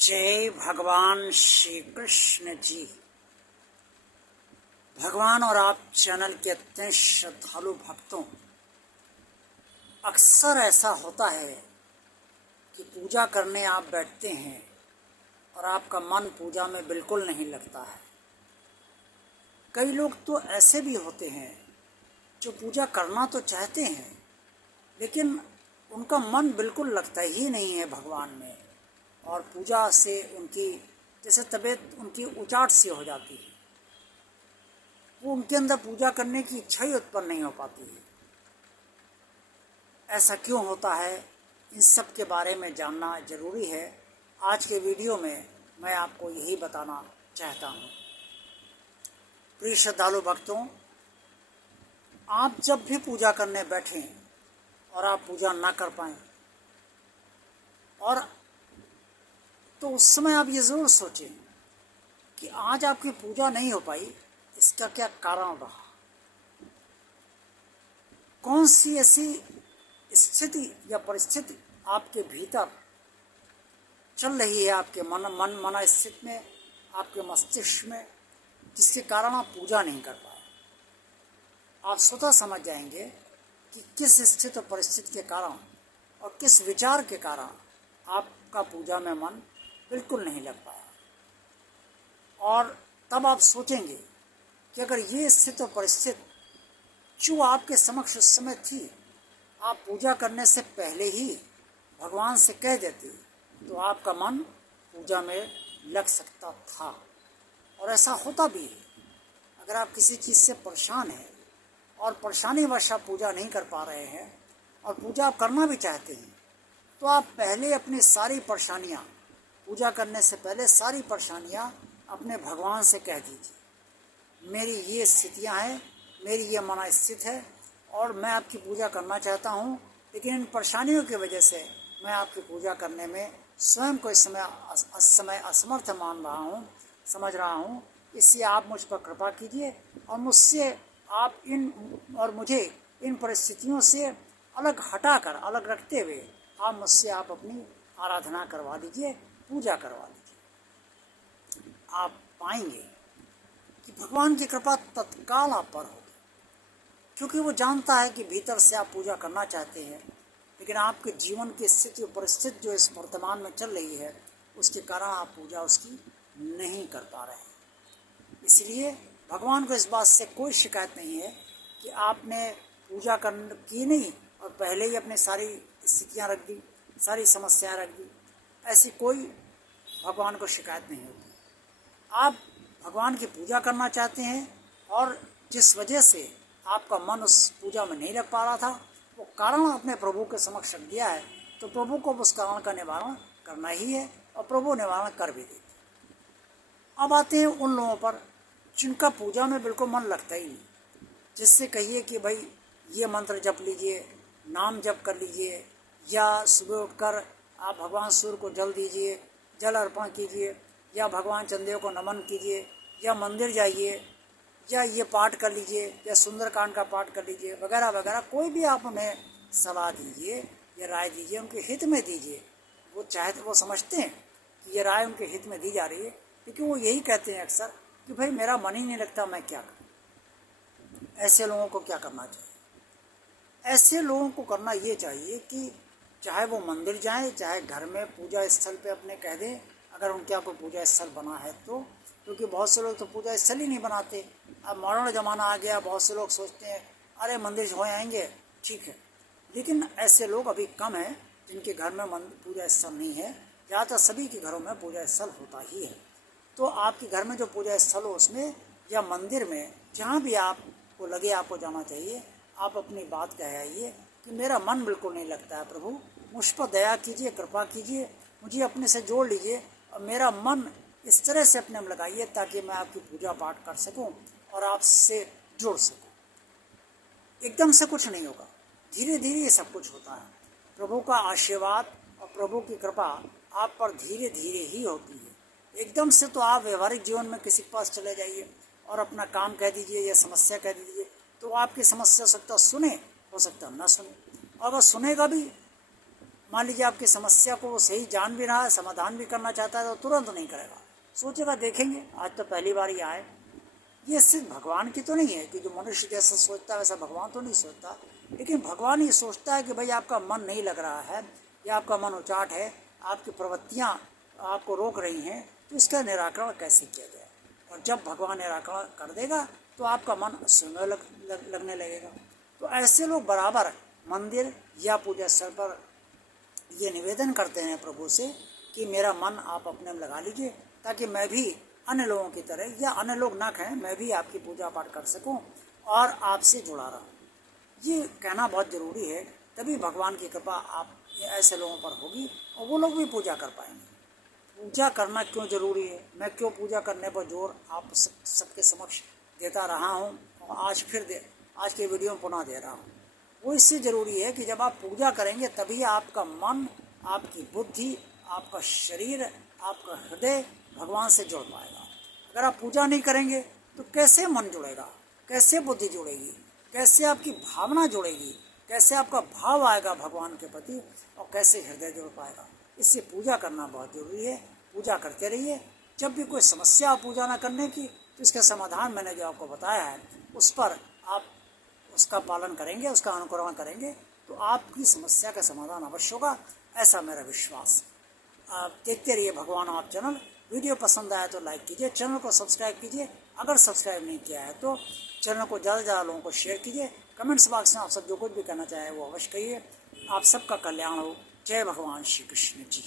जय भगवान श्री कृष्ण जी। भगवान और आप चैनल के अत्यंत श्रद्धालु भक्तों, अक्सर ऐसा होता है कि पूजा करने आप बैठते हैं और आपका मन पूजा में बिल्कुल नहीं लगता है। कई लोग तो ऐसे भी होते हैं जो पूजा करना तो चाहते हैं, लेकिन उनका मन बिल्कुल लगता ही नहीं है भगवान में, और पूजा से उनकी जैसे तबीयत उनकी उचाट सी हो जाती है। वो उनके अंदर पूजा करने की इच्छा ही उत्पन्न नहीं हो पाती है। ऐसा क्यों होता है, इन सब के बारे में जानना जरूरी है। आज के वीडियो में मैं आपको यही बताना चाहता हूँ। प्रिय श्रद्धालु भक्तों, आप जब भी पूजा करने बैठें और आप पूजा ना कर पाएं, और तो उस समय आप ये ज़रूर सोचें कि आज आपकी पूजा नहीं हो पाई, इसका क्या कारण रहा। कौन सी ऐसी स्थिति या परिस्थिति आपके भीतर चल रही है, आपके मन स्थिति में, आपके मस्तिष्क में, जिसके कारण आप पूजा नहीं कर पाए। आप स्वतः समझ जाएंगे कि किस स्थिति और परिस्थिति के कारण और किस विचार के कारण आपका पूजा में मन बिल्कुल नहीं लग पाया। और तब आप सोचेंगे कि अगर ये स्थिति और परिस्थिति जो आपके समक्ष उस समय थी, आप पूजा करने से पहले ही भगवान से कह देते, तो आपका मन पूजा में लग सकता था। और ऐसा होता भी है। अगर आप किसी चीज़ से परेशान हैं और परेशानीवश आप पूजा नहीं कर पा रहे हैं और पूजा आप करना भी चाहते हैं, तो आप पहले अपनी सारी परेशानियाँ, पूजा करने से पहले सारी परेशानियाँ अपने भगवान से कह दीजिए। मेरी ये स्थितियाँ हैं, मेरी ये मन स्थित है और मैं आपकी पूजा करना चाहता हूँ, लेकिन इन परेशानियों की वजह से मैं आपकी पूजा करने में स्वयं को इस समय असमर्थ मान रहा हूँ, समझ रहा हूँ। इसलिए आप मुझ पर कृपा कीजिए और मुझसे आप मुझे इन परिस्थितियों से अलग हटाकर, अलग रखते हुए आप मुझसे आप अपनी आराधना करवा दीजिए, पूजा करवा दीजिए। आप पाएंगे कि भगवान की कृपा तत्काल आप पर होगी, क्योंकि वो जानता है कि भीतर से आप पूजा करना चाहते हैं, लेकिन आपके जीवन की स्थिति और परिस्थिति जो इस वर्तमान में चल रही है, उसके कारण आप पूजा उसकी नहीं कर पा रहे हैं। इसलिए भगवान को इस बात से कोई शिकायत नहीं है कि आपने पूजा की नहीं और पहले ही अपने सारी स्थितियाँ रख दी, सारी समस्याएं रख दी। ऐसी कोई भगवान को शिकायत नहीं होती। आप भगवान की पूजा करना चाहते हैं और जिस वजह से आपका मन उस पूजा में नहीं लग पा रहा था, वो कारण अपने प्रभु के समक्ष रख दिया है, तो प्रभु को उस कारण का निवारण करना ही है और प्रभु निवारण कर भी देते। अब आते हैं उन लोगों पर जिनका पूजा में बिल्कुल मन लगता ही नहीं। जिससे कहिए कि भाई ये मंत्र जप लीजिए, नाम जप कर लीजिए, या सुबह उठकर आप भगवान सूर्य को जल दीजिए, जल अर्पण कीजिए, या भगवान चंद्रदेव को नमन कीजिए, या मंदिर जाइए, या ये पाठ कर लीजिए, या सुंदरकांड का पाठ कर लीजिए, वगैरह वगैरह। कोई भी आप उन्हें सलाह दीजिए या राय दीजिए, उनके हित में दीजिए। वो समझते हैं कि ये राय उनके हित में दी जा रही है, क्योंकि वो यही कहते हैं अक्सर कि भाई मेरा मन ही नहीं लगता, मैं क्या करूँ। ऐसे लोगों को क्या करना चाहिए? ऐसे लोगों को करना ये चाहिए कि चाहे वो मंदिर जाएं, चाहे घर में पूजा स्थल पे अपने कह दें, अगर उनके यहाँ कोई पूजा स्थल बना है तो, क्योंकि बहुत से लोग तो पूजा स्थल ही नहीं बनाते। अब मॉडर्न ज़माना आ गया, बहुत से लोग सोचते हैं अरे मंदिर हो आएंगे, ठीक है, लेकिन ऐसे लोग अभी कम हैं जिनके घर में पूजा स्थल नहीं है। ज़्यादातर सभी के घरों में पूजा स्थल होता ही है। तो आपके घर में जो पूजा स्थल हो उसमें, या मंदिर में, जहाँ भी आपको लगे आपको जाना चाहिए, आप अपनी बात कह आइए कि मेरा मन बिल्कुल नहीं लगता है, प्रभु मुझ पर दया कीजिए, कृपा कीजिए, मुझे अपने से जोड़ लीजिए और मेरा मन इस तरह से अपने में लगाइए ताकि मैं आपकी पूजा पाठ कर सकूं और आपसे जुड़ सकूं। एकदम से कुछ नहीं होगा, धीरे धीरे ये सब कुछ होता है। प्रभु का आशीर्वाद और प्रभु की कृपा आप पर धीरे धीरे ही होती है। एकदम से तो आप व्यवहारिक जीवन में किसी के पास चले जाइए और अपना काम कह दीजिए या समस्या कह दीजिए, तो आपकी समस्या हो सकता सुने, हो सकता ना सुने। और अगर सुनेगा भी मान लीजिए आपकी समस्या को वो सही जान भी रहा है, समाधान भी करना चाहता है, तो तुरंत नहीं करेगा, सोचेगा देखेंगे, आज तो पहली बार ही आए। ये सिर्फ भगवान की तो नहीं है कि जो मनुष्य जैसा सोचता है वैसा भगवान तो नहीं सोचता, लेकिन भगवान ये सोचता है कि भाई आपका मन नहीं लग रहा है या आपका मन उचाट है, आपकी प्रवृत्तियाँ आपको रोक रही हैं, तो इसका निराकरण कैसे किया जाए। और जब भगवान निराकरण कर देगा तो आपका मन स्वयं लगने लगेगा। तो ऐसे लोग बराबर मंदिर या पूजा स्थल पर ये निवेदन करते हैं प्रभु से कि मेरा मन आप अपने में लगा लीजिए, ताकि मैं भी अन्य लोगों की तरह, या अन्य लोग ना कहें, मैं भी आपकी पूजा पाठ कर सकूं और आपसे जुड़ा रहूं। ये कहना बहुत ज़रूरी है, तभी भगवान की कृपा आप ऐसे लोगों पर होगी और वो लोग भी पूजा कर पाएंगे। पूजा करना क्यों ज़रूरी है, मैं क्यों पूजा करने पर जोर आप सबके समक्ष देता रहा हूँ और आज के वीडियो में पुनः दे रहा हूँ। वो इससे ज़रूरी है कि जब आप पूजा करेंगे तभी आपका मन, आपकी बुद्धि, आपका शरीर, आपका हृदय भगवान से जुड़ पाएगा। अगर आप पूजा नहीं करेंगे तो कैसे मन जुड़ेगा, कैसे बुद्धि जुड़ेगी, कैसे आपकी भावना जुड़ेगी, कैसे आपका भाव आएगा भगवान के प्रति, और कैसे हृदय जुड़ पाएगा। इससे पूजा करना बहुत ज़रूरी है। पूजा करते रहिए। जब भी कोई समस्या पूजा ना करने की, तो इसका समाधान मैंने जो आपको बताया है उस पर आप उसका पालन करेंगे, उसका अनुकरण करेंगे, तो आपकी समस्या का समाधान अवश्य होगा, ऐसा मेरा विश्वास। आप देखते रहिए भगवान आप चैनल। वीडियो पसंद आया तो लाइक कीजिए, चैनल को सब्सक्राइब कीजिए, अगर सब्सक्राइब नहीं किया है तो चैनल को ज़्यादा से ज़्यादा लोगों को शेयर कीजिए। कमेंट्स बॉक्स में आप सब जो कुछ भी कहना चाहें वो अवश्य कहिए। आप सबका कल्याण हो। जय भगवान श्री कृष्ण जी।